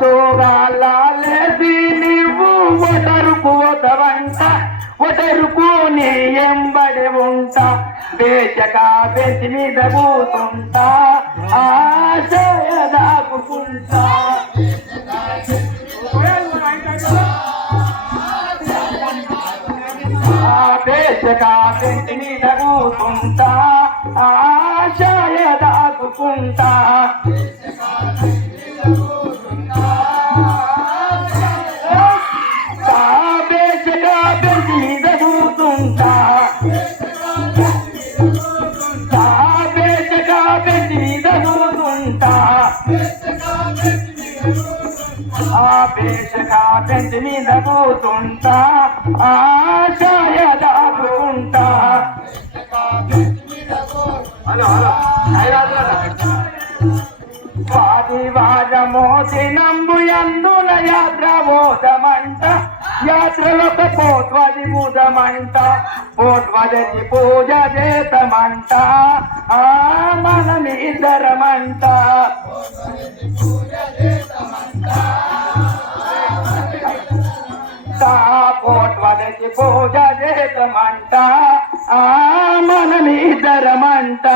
సోగాలేసి నీవు ఒటరుకు ఒక వంట ఒటరుకు నీ ఎంబడి ఉంటా పేచక పెంచి మీద కూతుంటా ఆశయ దాపుకుంటా పేచక పెంచి మీద కూతుంటా ఆశయ దాపుకుంటా ఆపేషగా పెంచి మీద కూతుంటా ఆశయ దాపుకుంటా వాదివాదమోదినంబు ఎందున యాత్ర మోదమంట యాత్రలకు పోత్వది ముదమంట పోత్వదకి పూజ చేతమంట ఆ మనమిద్దరమంట పోత్వదకి పూజ చేతమంట ఆ మనమిద్దరమంట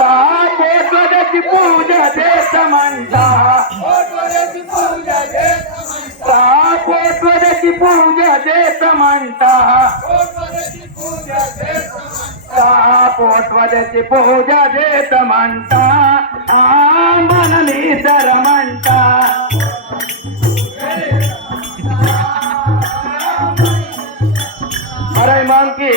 పోత్వదకి పూజ చేతమంట పోత్వదకి పూజ చేతమంట పోత్వదకి పూజ చేతమంట ఆ మనమిద్దరమంట అరే మాంకి